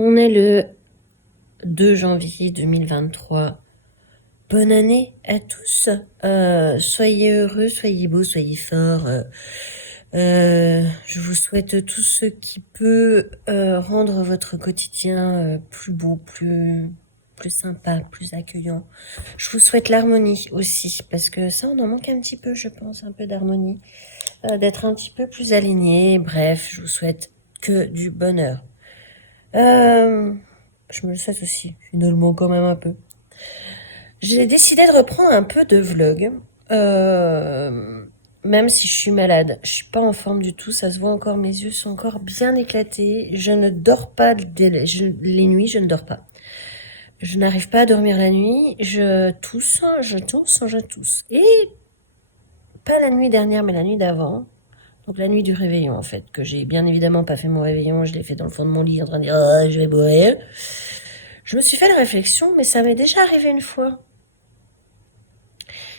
On est le 2 janvier 2023. Bonne année à tous. Soyez heureux, soyez beaux, soyez forts. Je vous souhaite tout ce qui peut rendre votre quotidien plus beau, plus sympa, plus accueillant. Je vous souhaite l'harmonie aussi, parce que ça, on en manque un petit peu, je pense, un peu d'harmonie, d'être un petit peu plus aligné. Bref, je vous souhaite que du bonheur. Je me le souhaite aussi, finalement, quand même un peu. J'ai décidé de reprendre un peu de vlog, même si je suis malade. Je suis pas en forme du tout, ça se voit encore, mes yeux sont encore bien éclatés. Je ne dors pas les nuits, je ne dors pas. Je n'arrive pas à dormir la nuit, je tousse. Et pas la nuit dernière, mais la nuit d'avant. Donc la nuit du réveillon, en fait, que j'ai bien évidemment pas fait mon réveillon, je l'ai fait dans le fond de mon lit en train de dire oh, je vais mourir. Je me suis fait la réflexion, mais ça m'est déjà arrivé une fois.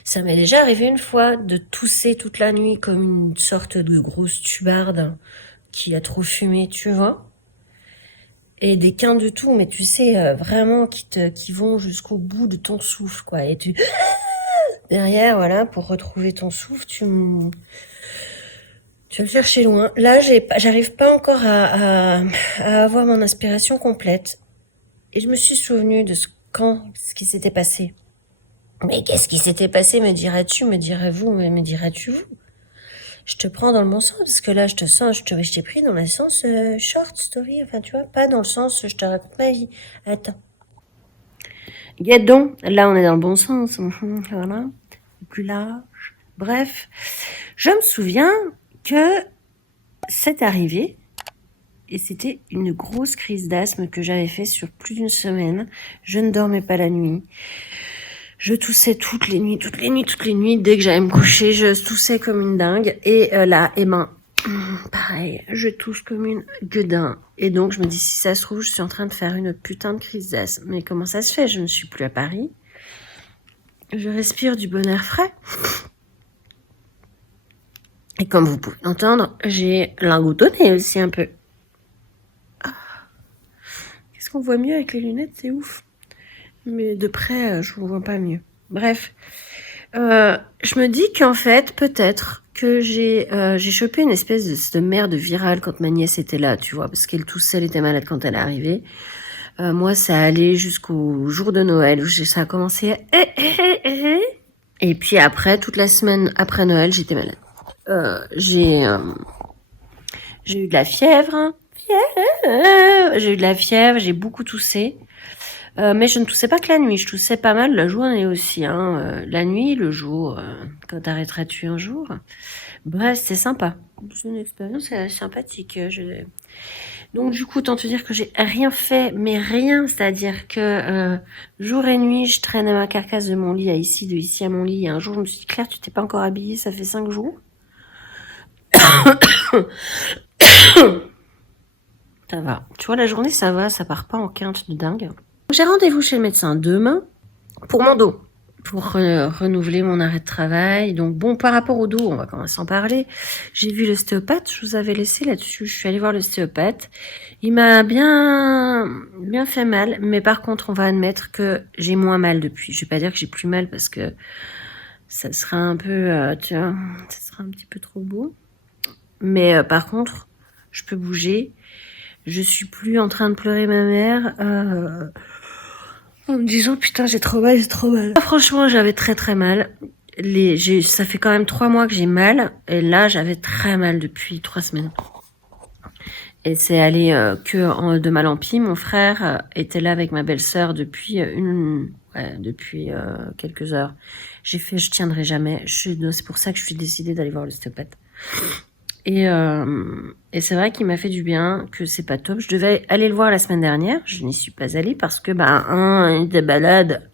Ça m'est déjà arrivé une fois de tousser toute la nuit comme une sorte de grosse tubarde qui a trop fumé, tu vois. Et des quintes de tout, mais tu sais, vraiment qui vont jusqu'au bout de ton souffle, quoi. Et tu derrière, voilà, pour retrouver ton souffle, tu vas le chercher loin. Là, j'arrive pas encore à avoir mon inspiration complète. Et je me suis souvenu de ce qui s'était passé. Mais qu'est-ce qui s'était passé, me dirais-tu, me direz-vous, me dirais-tu vous? Je te prends dans le bon sens, parce que là, je te sens, je t'ai pris dans le sens short story, enfin, tu vois, pas dans le sens je te raconte ma vie. Attends. Gadon, là, on est dans le bon sens, voilà, plus large. Bref, je me souviens que c'est arrivé, et c'était une grosse crise d'asthme que j'avais fait sur plus d'une semaine. Je ne dormais pas la nuit. Je toussais toutes les nuits. Dès que j'allais me coucher, je toussais comme une dingue. Et là, pareil, je tousse comme une gueudin. Et donc, je me dis, si ça se trouve, je suis en train de faire une putain de crise d'asthme. Mais comment ça se fait? Je ne suis plus à Paris. Je respire du bon air frais. Et comme vous pouvez l'entendre, j'ai un goutte au nez aussi un peu. Qu'est-ce qu'on voit mieux avec les lunettes? C'est ouf. Mais de près, je ne vois pas mieux. Bref. Je me dis qu'en fait, peut-être que j'ai chopé une espèce de merde virale quand ma nièce était là, tu vois, parce qu'elle toussait, elle était malade quand elle est arrivée. Moi, ça allait jusqu'au jour de Noël, où ça a commencé et puis après, toute la semaine après Noël, j'étais malade. J'ai eu de la fièvre. J'ai eu de la fièvre, j'ai beaucoup toussé. Mais je ne toussais pas que la nuit, je toussais pas mal la journée aussi. La nuit, le jour, quand arrêteras-tu un jour? Bref, c'est sympa. C'est une expérience sympathique. Donc du coup, tant te dire que j'ai rien fait, mais rien, c'est-à-dire que jour et nuit, je traînais ma carcasse de mon lit de ici à mon lit. Et un jour, je me suis dit, Claire, tu t'es pas encore habillée, ça fait 5 jours. Ça va. Tu vois, la journée, ça va, ça part pas en quinte de dingue. J'ai rendez-vous chez le médecin demain pour mon dos, pour renouveler mon arrêt de travail. Donc bon, par rapport au dos, on va commencer à en parler. J'ai vu l'ostéopathe, je vous avais laissé là-dessus. Je suis allée voir l'ostéopathe. Il m'a bien fait mal, mais par contre, on va admettre que j'ai moins mal depuis. Je vais pas dire que j'ai plus mal parce que ça sera un peu, tu vois, ça sera un petit peu trop beau. Mais par contre, je peux bouger. Je suis plus en train de pleurer ma mère. En me disant putain j'ai trop mal. Franchement j'avais très très mal. Ça fait quand même 3 mois que j'ai mal. Et là j'avais très mal depuis 3 semaines. Et c'est allé de mal en pis. Mon frère était là avec ma belle-sœur depuis quelques heures. J'ai fait je tiendrai jamais. C'est pour ça que je suis décidée d'aller voir l'ostéopathe. Et c'est vrai qu'il m'a fait du bien, que c'est pas top. Je devais aller le voir la semaine dernière. Je n'y suis pas allée parce que, il était balade.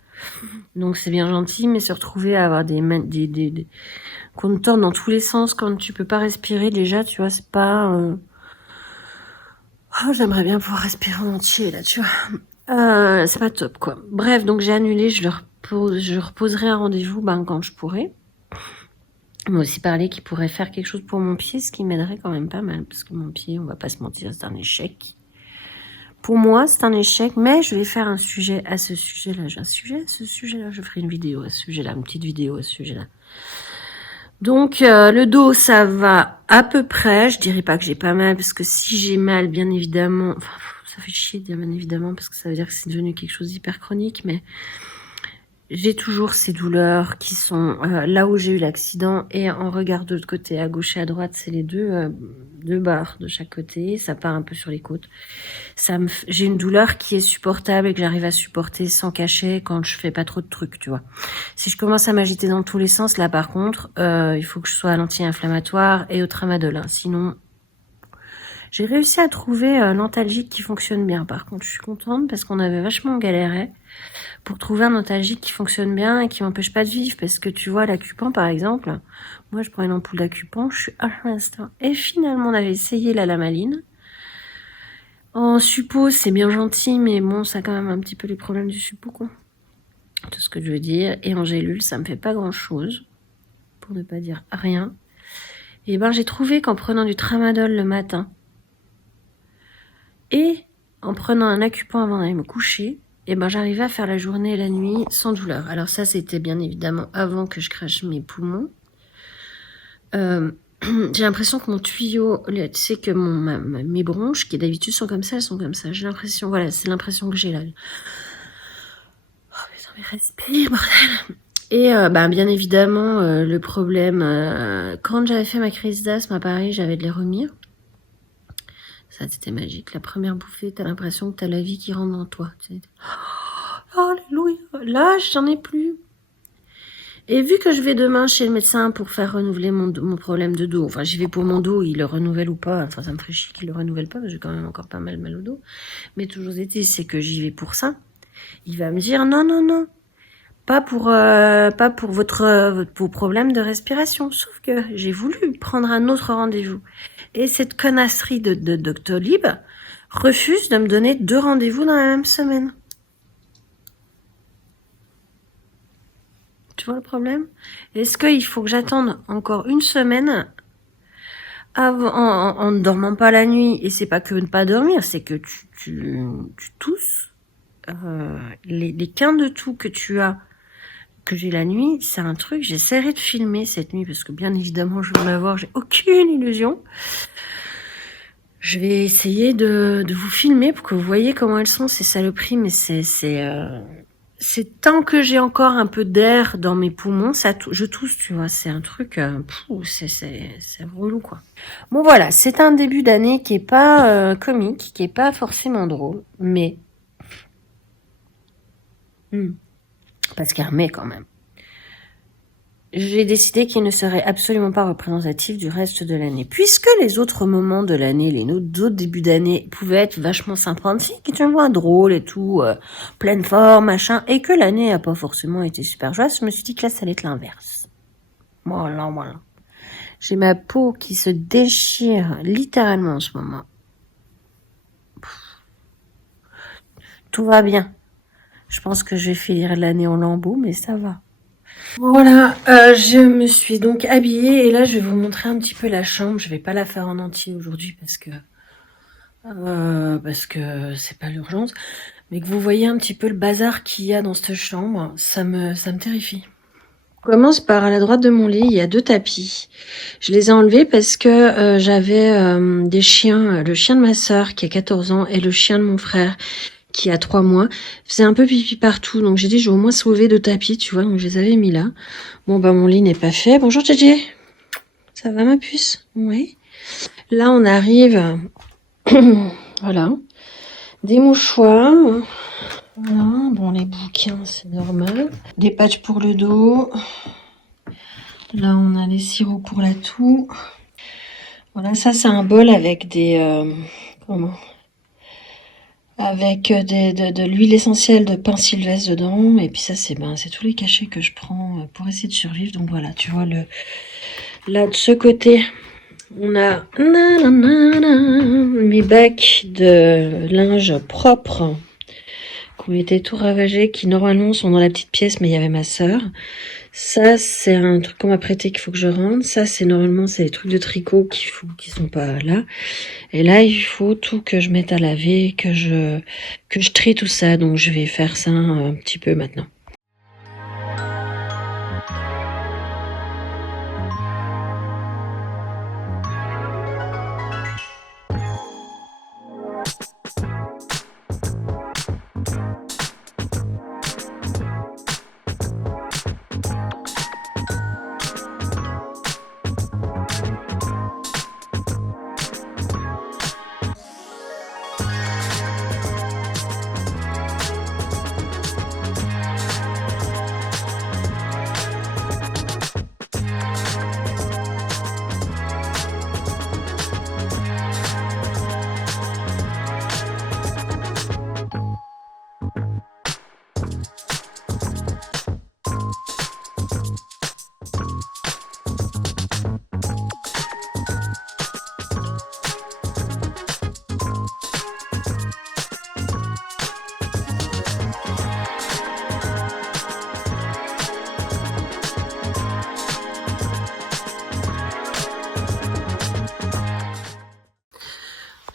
Donc c'est bien gentil, mais se retrouver à avoir qu'on te tourne dans tous les sens quand tu peux pas respirer déjà, tu vois, c'est pas... j'aimerais bien pouvoir respirer en entier, là, tu vois. C'est pas top, quoi. Bref, donc j'ai annulé, je reposerai un rendez-vous, quand je pourrai. On m'a aussi parlé qu'il pourrait faire quelque chose pour mon pied, ce qui m'aiderait quand même pas mal, parce que mon pied, on va pas se mentir, c'est un échec. Pour moi, c'est un échec, mais je vais faire un sujet à ce sujet-là. J'ai un sujet à ce sujet-là. Je ferai une vidéo à ce sujet-là, une petite vidéo à ce sujet-là. Donc, le dos, ça va à peu près. Je dirais pas que j'ai pas mal, parce que si j'ai mal, bien évidemment... Enfin, ça fait chier de dire bien évidemment, parce que ça veut dire que c'est devenu quelque chose d'hyper chronique, mais... J'ai toujours ces douleurs qui sont là où j'ai eu l'accident et en regard de l'autre côté, à gauche et à droite, c'est les deux barres de chaque côté, ça part un peu sur les côtes. J'ai une douleur qui est supportable et que j'arrive à supporter sans cachet quand je fais pas trop de trucs, tu vois. Si je commence à m'agiter dans tous les sens, là par contre, il faut que je sois à l'anti-inflammatoire et au tramadol, hein. Sinon, j'ai réussi à trouver l'antalgique qui fonctionne bien. Par contre, je suis contente parce qu'on avait vachement galéré pour trouver un antalgique qui fonctionne bien et qui m'empêche pas de vivre. Parce que tu vois, l'acupan, par exemple, moi, je prends une ampoule d'acupan, je suis à l'instant. Et finalement, on avait essayé la lamaline. En suppo, c'est bien gentil, mais bon, ça a quand même un petit peu les problèmes du suppo, quoi. Tout ce que je veux dire. Et en gélule, ça me fait pas grand-chose, pour ne pas dire rien. Et ben, j'ai trouvé qu'en prenant du tramadol le matin, et en prenant un acupan avant d'aller me coucher, et ben j'arrivais à faire la journée et la nuit sans douleur. Alors ça, c'était bien évidemment avant que je crache mes poumons. J'ai l'impression que mon tuyau, tu sais que mes bronches, qui d'habitude sont comme ça, elles sont comme ça. J'ai l'impression, voilà, c'est l'impression que j'ai là. Oh putain, mais respire, bordel. Et bien évidemment, le problème, quand j'avais fait ma crise d'asthme à Paris, j'avais de les remis. Ça, c'était magique. La première bouffée, t'as l'impression que t'as la vie qui rentre dans toi. Oh, alléluia. Là, j'en ai plus. Et vu que je vais demain chez le médecin pour faire renouveler mon problème de dos, enfin, j'y vais pour mon dos, il le renouvelle ou pas. Enfin, ça me ferait chier qu'il le renouvelle pas, parce que j'ai quand même encore pas mal au dos. Mais toujours été, c'est que j'y vais pour ça. Il va me dire, non. Pas pour vos problèmes de respiration. Sauf que j'ai voulu prendre un autre rendez-vous. Et cette connasserie de Doctolib refuse de me donner 2 rendez-vous dans la même semaine. Tu vois le problème? Est-ce qu'il faut que j'attende encore une semaine en ne dormant pas la nuit? Et c'est pas que ne pas dormir, c'est que tu tousses. Les quints de toux que tu as, que j'ai la nuit, c'est un truc, j'essaierai de filmer cette nuit, parce que bien évidemment, je vais en avoir, j'ai aucune illusion. Je vais essayer de vous filmer pour que vous voyez comment elles sont, ces saloperies, mais c'est tant que j'ai encore un peu d'air dans mes poumons, je tousse, tu vois, c'est un truc, c'est relou, quoi. Bon, voilà, c'est un début d'année qui est pas comique, qui est pas forcément drôle, mais... parce qu'il remet quand même. J'ai décidé qu'il ne serait absolument pas représentatif du reste de l'année. Puisque les autres moments de l'année, les autres débuts d'année pouvaient être vachement sympathiques, qui étaient moins drôles et tout, pleine forme, machin, et que l'année a pas forcément été super joyeuse, je me suis dit que là, ça allait être l'inverse. Voilà. J'ai ma peau qui se déchire littéralement en ce moment. Tout va bien. Je pense que je vais finir l'année en lambeaux, mais ça va. Voilà, je me suis donc habillée et là je vais vous montrer un petit peu la chambre. Je vais pas la faire en entier aujourd'hui parce que c'est pas l'urgence, mais que vous voyez un petit peu le bazar qu'il y a dans cette chambre, ça me terrifie. On commence par à la droite de mon lit, il y a 2 tapis. Je les ai enlevés parce que j'avais des chiens, le chien de ma sœur qui a 14 ans et le chien de mon frère qui a 3 mois, faisait un peu pipi partout, donc j'ai dit je vais au moins sauver 2 tapis, tu vois, donc je les avais mis là. Bon mon lit n'est pas fait. Bonjour JJ, ça va ma puce? Oui. Là on arrive, voilà, des mouchoirs, voilà, bon les bouquins c'est normal, des patchs pour le dos, là on a les sirops pour la toux, voilà, ça c'est un bol avec des, avec de l'huile essentielle de pin sylvestre dedans, et puis ça c'est tous les cachets que je prends pour essayer de survivre. Donc voilà, tu vois, là de ce côté on a mes bacs de linge propre qui ont été tout ravagés, qui normalement sont dans la petite pièce, mais il y avait ma sœur. Ça, c'est un truc qu'on m'a prêté qu'il faut que je rende. Ça, c'est normalement, c'est des trucs de tricot qui sont pas là. Et là, il faut tout que je mette à laver, que je trie tout ça. Donc, je vais faire ça un petit peu maintenant.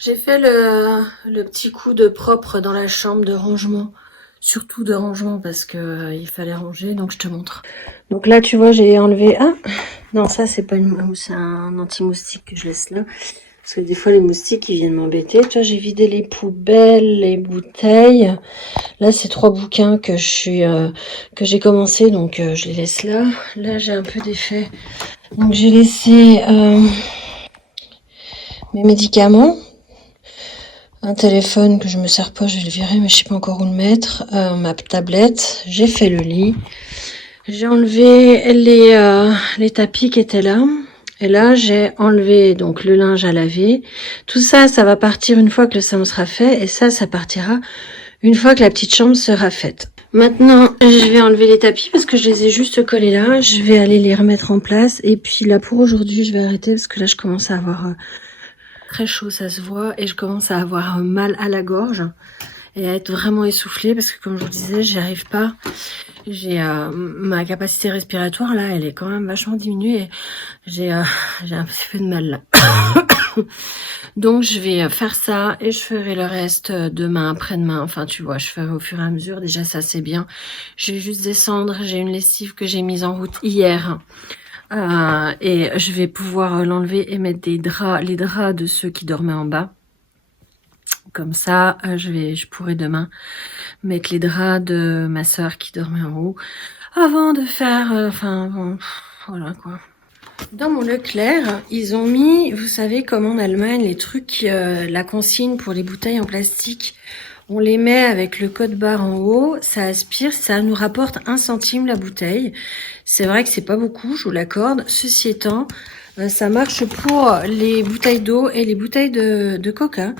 J'ai fait le petit coup de propre dans la chambre de rangement. Surtout de rangement parce que il fallait ranger, donc je te montre. Donc là, tu vois, j'ai enlevé... Ah non, ça, c'est pas une... c'est un anti-moustique que je laisse là. Parce que des fois, les moustiques, ils viennent m'embêter. Tu vois, j'ai vidé les poubelles, les bouteilles. Là, c'est 3 bouquins que j'ai commencé, donc je les laisse là. Là, j'ai un peu d'effet. Donc, j'ai laissé mes médicaments. Un téléphone que je me sers pas, je vais le virer, mais je sais pas encore où le mettre. Ma tablette, j'ai fait le lit. J'ai enlevé les tapis qui étaient là. Et là, j'ai enlevé donc le linge à laver. Tout ça, ça va partir une fois que le salon sera fait. Et ça partira une fois que la petite chambre sera faite. Maintenant, je vais enlever les tapis parce que je les ai juste collés là. Je vais aller les remettre en place. Et puis là, pour aujourd'hui, je vais arrêter parce que là, je commence à avoir... très chaud, ça se voit, et je commence à avoir mal à la gorge et à être vraiment essoufflée parce que comme je vous disais, j'y arrive pas. J'ai ma capacité respiratoire là, elle est quand même vachement diminuée. J'ai un petit peu de mal là. Donc je vais faire ça et je ferai le reste demain, après-demain. Enfin tu vois, je ferai au fur et à mesure. Déjà ça c'est bien. Je vais juste descendre. J'ai une lessive que j'ai mise en route hier. Et je vais pouvoir l'enlever et mettre les draps de ceux qui dormaient en bas. Comme ça, je pourrai demain mettre les draps de ma sœur qui dormait en haut. Avant de faire, enfin, bon, voilà quoi. Dans mon Leclerc, ils ont mis, vous savez comme en Allemagne, les trucs, la consigne pour les bouteilles en plastique. On les met avec le code barre en haut, ça aspire, ça nous rapporte 1 centime la bouteille. C'est vrai que c'est pas beaucoup, je vous l'accorde. Ceci étant, ça marche pour les bouteilles d'eau et les bouteilles de coca.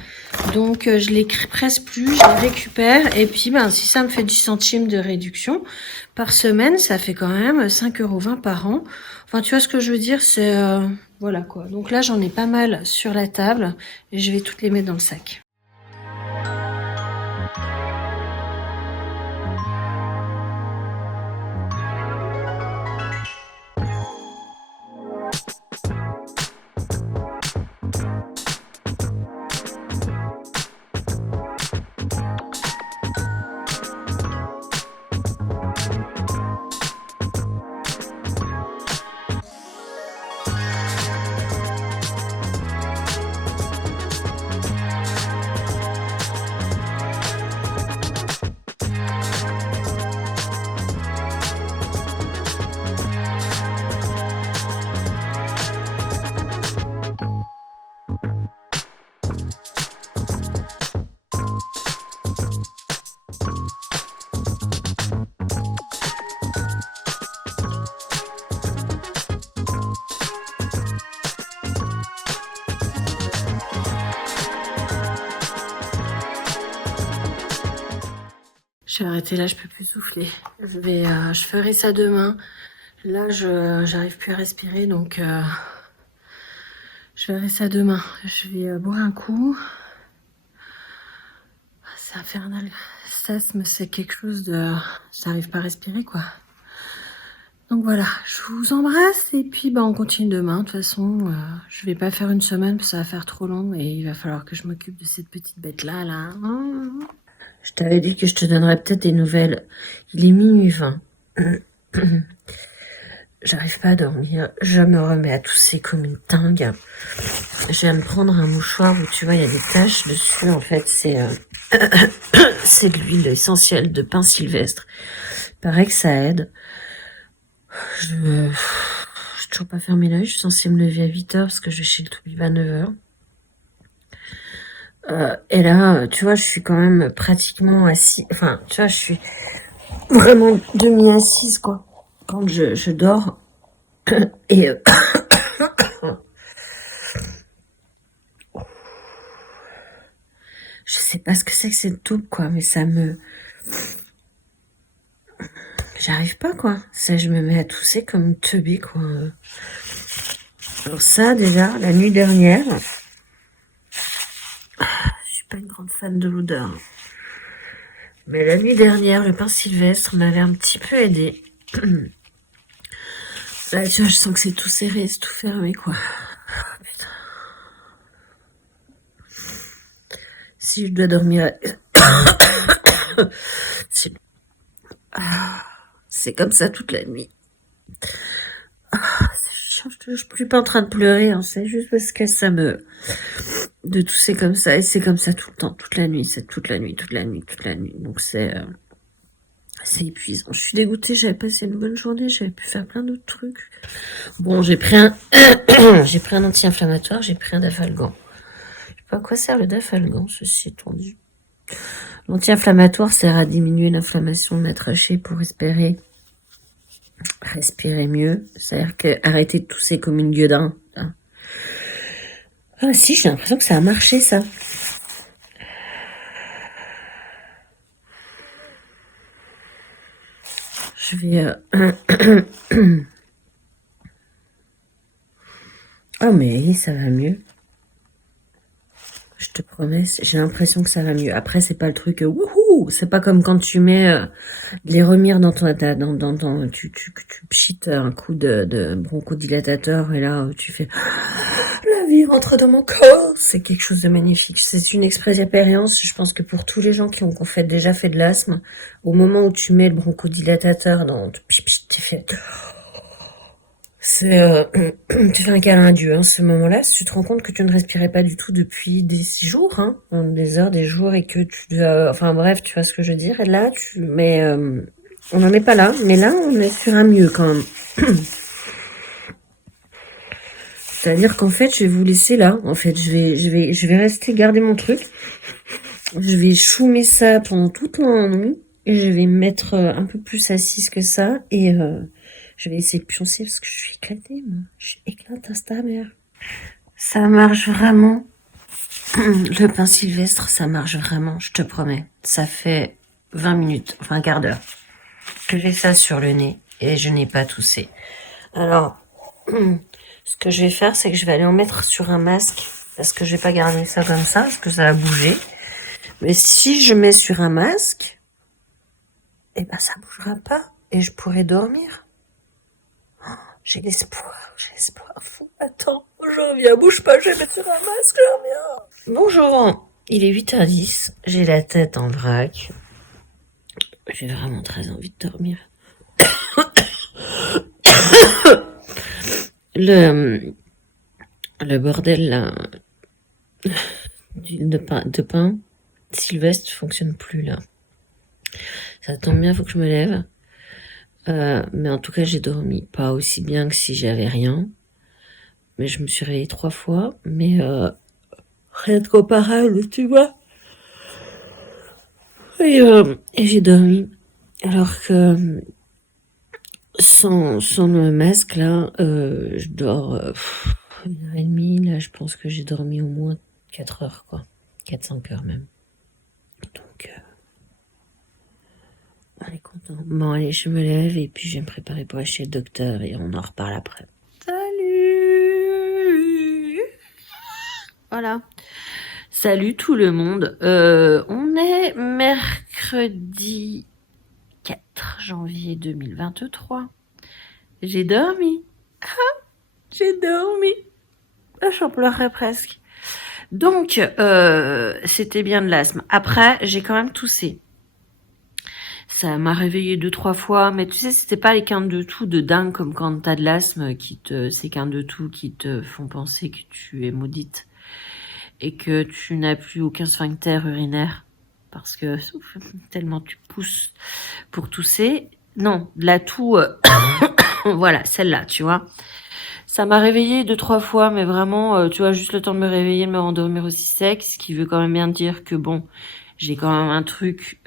Donc je les presse plus, je les récupère. Et puis si ça me fait 10 centimes de réduction par semaine, ça fait quand même 5,20 € par an. Enfin tu vois ce que je veux dire, c'est... voilà quoi. Donc là j'en ai pas mal sur la table et je vais toutes les mettre dans le sac. Je vais arrêter là, je peux plus souffler. Je ferai ça demain. Là, j'arrive plus à respirer, donc je ferai ça demain. Je vais boire un coup. C'est infernal. asthme, c'est quelque chose de... J'arrive pas à respirer, quoi. Donc voilà, je vous embrasse et puis on continue demain. De toute façon, je vais pas faire une semaine parce que ça va faire trop long et il va falloir que je m'occupe de cette petite bête-là, là. Je t'avais dit que je te donnerais peut-être des nouvelles. Il est minuit 20. J'arrive pas à dormir. Je me remets à tousser comme une dingue. Je viens de prendre un mouchoir où tu vois, il y a des taches dessus. En fait, c'est de l'huile essentielle de pin sylvestre. Il paraît que ça aide. Je n'ai toujours pas fermé l'œil. Je suis censée me lever à 8h parce que je vais chez le Toubib à 9h. Et là, tu vois, je suis quand même pratiquement assise. Enfin, tu vois, je suis vraiment demi-assise, quoi. Quand je dors. Et je sais pas ce que c'est que cette taupe, quoi, mais ça me... J'arrive pas, quoi. Ça, je me mets à tousser comme une teubée, quoi. Alors ça, déjà, la nuit dernière... Je suis pas une grande fan de l'odeur. Mais la nuit dernière, le pin sylvestre m'avait un petit peu aidé. Là, tu vois, je sens que c'est tout serré, c'est tout fermé, quoi. Putain. Si je dois dormir... C'est comme ça toute la nuit. C'est chiant, je suis pas en train de pleurer, hein, c'est juste parce que ça me... De tousser comme ça, et c'est comme ça tout le temps, toute la nuit, c'est toute la nuit. Donc c'est épuisant. Je suis dégoûtée, j'avais passé une bonne journée, j'avais pu faire plein d'autres trucs. Bon, j'ai pris un anti-inflammatoire, j'ai pris un Dafalgan. Je sais pas à quoi sert le Dafalgan, ceci étant dit. L'anti-inflammatoire sert à diminuer l'inflammation de la trachée pour respirer mieux. C'est-à-dire que arrêter de tousser comme une gueudin. Ah si, j'ai l'impression que ça a marché, ça. Je vais... Oh, mais ça va mieux. Je te promets, j'ai l'impression que ça va mieux. Après, c'est pas le truc wouhou. C'est pas comme quand tu mets les remires dans tu pchites un coup de bronchodilatateur et là tu fais la vie rentre dans mon corps. C'est quelque chose de magnifique. C'est une expérience. Je pense que pour tous les gens qui ont déjà fait de l'asthme, au moment où tu mets le bronchodilatateur tu fais tu fais un câlin à Dieu, hein, ce moment-là, si tu te rends compte que tu ne respirais pas du tout depuis des jours, hein, des heures, des jours, et que enfin bref, tu vois ce que je veux dire. Et là, on n'en est pas là, mais là, on est sur un mieux quand même. C'est-à-dire qu'en fait, je vais vous laisser là. En fait, je vais rester garder mon truc. Je vais choumer ça pendant toute la nuit, et je vais me mettre un peu plus assise que ça, et je vais essayer de pioncer parce que je suis éclatée, moi. Je suis éclatée à ta mère. Ça marche vraiment. Le pain sylvestre, ça marche vraiment, je te promets. Ça fait 20 minutes, enfin un quart d'heure, que j'ai ça sur le nez et je n'ai pas toussé. Alors, ce que je vais faire, c'est que je vais aller en mettre sur un masque parce que je vais pas garder ça comme ça parce que ça va bouger. Mais si je mets sur un masque, eh ben ça bougera pas et je pourrai dormir. J'ai l'espoir. Attends, je reviens, bouge pas, je vais mettre sur un masque, je reviens. Bonjour, il est 8h10, j'ai la tête en vrac. J'ai vraiment très envie de dormir. Le bordel là, de pain sylvestre fonctionne plus là. Ça tombe bien, faut que je me lève. Mais en tout cas, j'ai dormi pas aussi bien que si j'avais rien. Mais je me suis réveillée 3 fois. Mais rien de comparable, tu vois. Et j'ai dormi. Alors que sans le masque, là, je dors 1h30. Là, je pense que j'ai dormi au moins 4 heures, quoi. 4-5 heures même. Donc, on est content. Bon, allez, je me lève et puis je vais me préparer pour aller chez le docteur et on en reparle après. Salut! Voilà. Salut tout le monde. On est mercredi. mercredi 4 janvier 2023. J'ai dormi. J'ai dormi. J'en pleurerais presque. Donc, c'était bien de l'asthme. Après, j'ai quand même toussé. Ça m'a réveillée 2-3 fois, mais tu sais, c'était pas les quintes de toux de dingue comme quand t'as de l'asthme ces quintes de toux qui te font penser que tu es maudite et que tu n'as plus aucun sphincter urinaire parce que tellement tu pousses pour tousser. Non, de la toux, voilà, celle-là, tu vois. Ça m'a réveillée 2-3 fois, mais vraiment, tu vois, juste le temps de me réveiller, de me rendormir aussi sec, ce qui veut quand même bien dire que bon, j'ai quand même un truc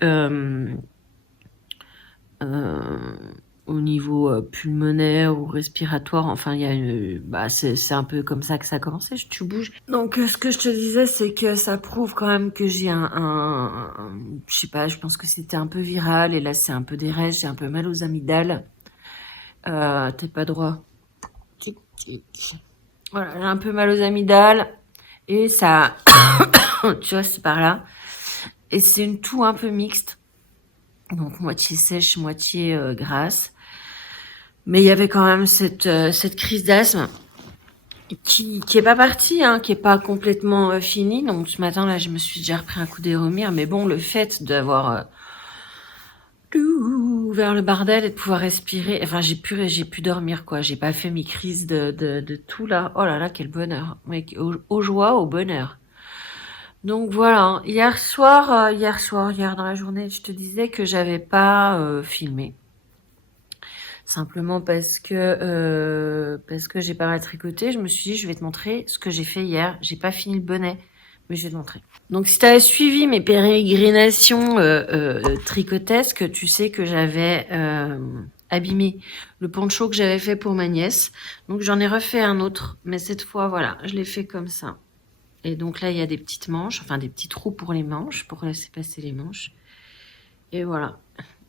au niveau pulmonaire ou respiratoire. Enfin, il y a c'est un peu comme ça que ça a commencé. Tu bouges. Donc, ce que je te disais, c'est que ça prouve quand même que j'ai je sais pas, je pense que c'était un peu viral et là, c'est un peu des raies. J'ai un peu mal aux amygdales. T'es pas droit. Tic, tic. Voilà, j'ai un peu mal aux amygdales et ça, tu vois, c'est par là. Et c'est une toux un peu mixte. Donc, moitié sèche, moitié grasse. Mais il y avait quand même cette crise d'asthme qui est pas partie, hein, qui est pas complètement finie. Donc, ce matin, là, je me suis déjà repris un coup d'Aéromir. Mais bon, le fait d'avoir ouvert le bardel et de pouvoir respirer, enfin, j'ai pu dormir, quoi. J'ai pas fait mes crises de tout, là. Oh là là, quel bonheur. Mec, aux joies, au bonheur. Donc voilà, hier dans la journée, je te disais que j'avais pas filmé. Simplement parce que j'ai pas mal tricoté. Je me suis dit, je vais te montrer ce que j'ai fait hier. J'ai pas fini le bonnet, mais je vais te montrer. Donc si tu as suivi mes pérégrinations tricotesques, tu sais que j'avais abîmé le poncho que j'avais fait pour ma nièce. Donc j'en ai refait un autre, mais cette fois, voilà, je l'ai fait comme ça. Et donc là, il y a des petites manches, enfin des petits trous pour les manches, pour laisser passer les manches. Et voilà.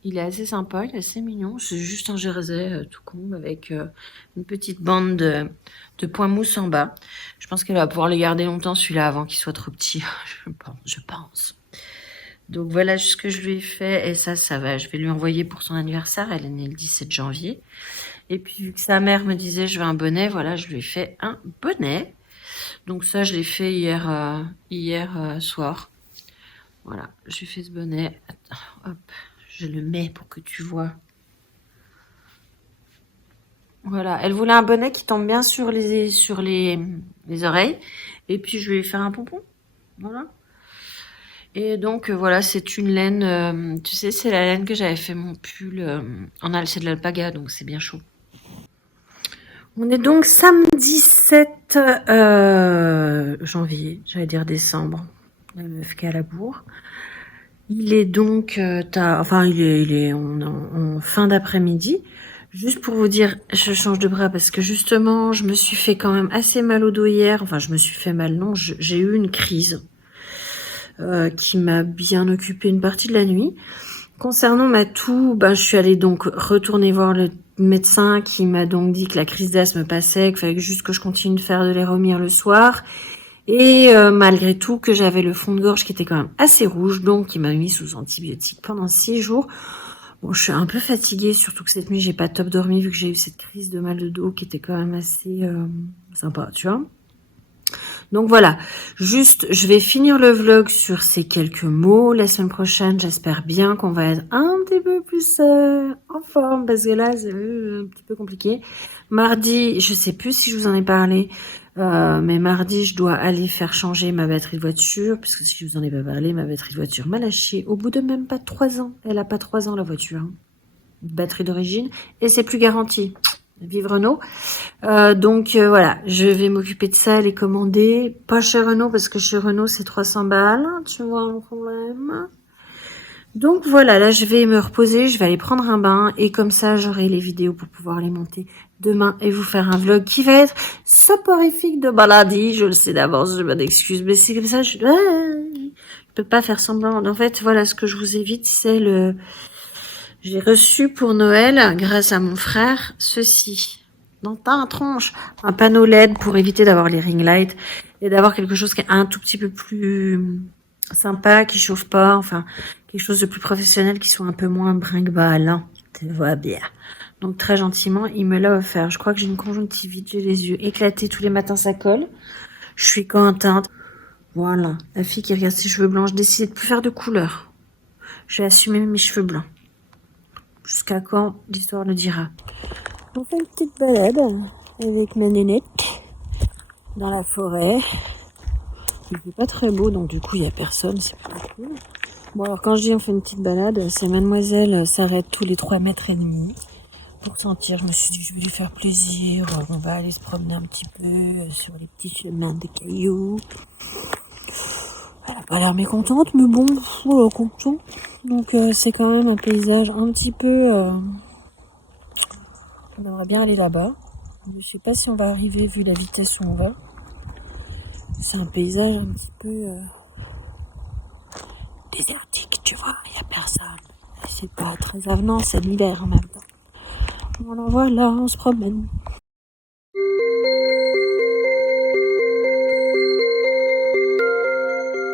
Il est assez sympa, il est assez mignon. C'est juste un jersey tout con avec une petite bande de points mousse en bas. Je pense qu'elle va pouvoir les garder longtemps celui-là avant qu'il soit trop petit. Je pense. Donc voilà ce que je lui ai fait. Et ça va. Je vais lui envoyer pour son anniversaire. Elle est née le 17 janvier. Et puis vu que sa mère me disait je veux un bonnet, voilà, je lui ai fait un bonnet. Donc ça, je l'ai fait hier soir. Voilà, j'ai fait ce bonnet. Attends, hop, je le mets pour que tu vois. Voilà, elle voulait un bonnet qui tombe bien sur les oreilles. Et puis, je lui ai fait un pompon. Voilà. Et donc, voilà, c'est une laine. Tu sais, c'est la laine que j'avais fait mon pull c'est de l'alpaga, donc c'est bien chaud. On est donc samedi 7 janvier, j'allais dire décembre, la meuf qui est à la bourre. Il est donc, il est en fin d'après-midi. Juste pour vous dire, je change de bras parce que justement, je me suis fait quand même assez mal au dos hier. Enfin, je me suis fait mal, non, j'ai eu une crise qui m'a bien occupé une partie de la nuit. Concernant ma toux, je suis allée donc retourner voir le médecin qui m'a donc dit que la crise d'asthme passait, qu'il fallait juste que je continue de faire de l'Aéromir le soir. Et malgré tout, que j'avais le fond de gorge qui était quand même assez rouge, donc il m'a mis sous antibiotiques pendant 6 jours. Bon, je suis un peu fatiguée, surtout que cette nuit, j'ai pas top dormi vu que j'ai eu cette crise de mal de dos qui était quand même assez sympa, tu vois. Donc voilà, juste, je vais finir le vlog sur ces quelques mots. La semaine prochaine, j'espère bien qu'on va être un petit peu plus en forme, parce que là, c'est un petit peu compliqué. Mardi, je sais plus si je vous en ai parlé, mais mardi, je dois aller faire changer ma batterie de voiture, puisque si je vous en ai pas parlé, ma batterie de voiture m'a lâché au bout de même pas 3 ans. Elle a pas 3 ans, la voiture. Hein. Batterie d'origine, et c'est plus garanti. Vive Renault. Donc voilà, je vais m'occuper de ça, les commander. Pas chez Renault, parce que chez Renault, c'est 300 balles. Tu vois un problème. Donc voilà, là, je vais me reposer, je vais aller prendre un bain. Et comme ça, j'aurai les vidéos pour pouvoir les monter demain et vous faire un vlog qui va être soporifique de maladie. Je le sais d'avance, je m'en excuse. Mais c'est comme ça, je peux pas faire semblant. En fait, voilà, ce que je vous évite, c'est le... J'ai reçu pour Noël, grâce à mon frère, ceci. Dans ta tronche. Un panneau LED pour éviter d'avoir les ring lights et d'avoir quelque chose qui est un tout petit peu plus sympa, qui chauffent pas, enfin, quelque chose de plus professionnel, qui soit un peu moins brinque-balle, hein. Tu vois bien. Donc très gentiment, il me l'a offert. Je crois que j'ai une conjonctivite, j'ai les yeux éclatés tous les matins, ça colle. Je suis contente. Voilà, la fille qui regarde ses cheveux blancs, j'ai décidé de plus faire de couleur. Je vais assumer mes cheveux blancs. Jusqu'à quand, l'histoire le dira. On fait une petite balade avec ma nénette dans la forêt. Il fait pas très beau, donc du coup, il n'y a personne, c'est pas cool. Bon, alors quand je dis on fait une petite balade, c'est mademoiselle s'arrête tous les 3 mètres et demi pour sentir. Je me suis dit, je vais lui faire plaisir. On va aller se promener un petit peu sur les petits chemins de cailloux. Elle a pas l'air mécontente, mais bon, voilà, content. Donc c'est quand même un paysage un petit peu... On aimerait bien aller là-bas. Je sais pas si on va arriver vu la vitesse où on va. C'est un paysage un petit peu désertique, tu vois, il n'y a personne. C'est pas très avenant, c'est l'hiver en même temps. Voilà, on se promène.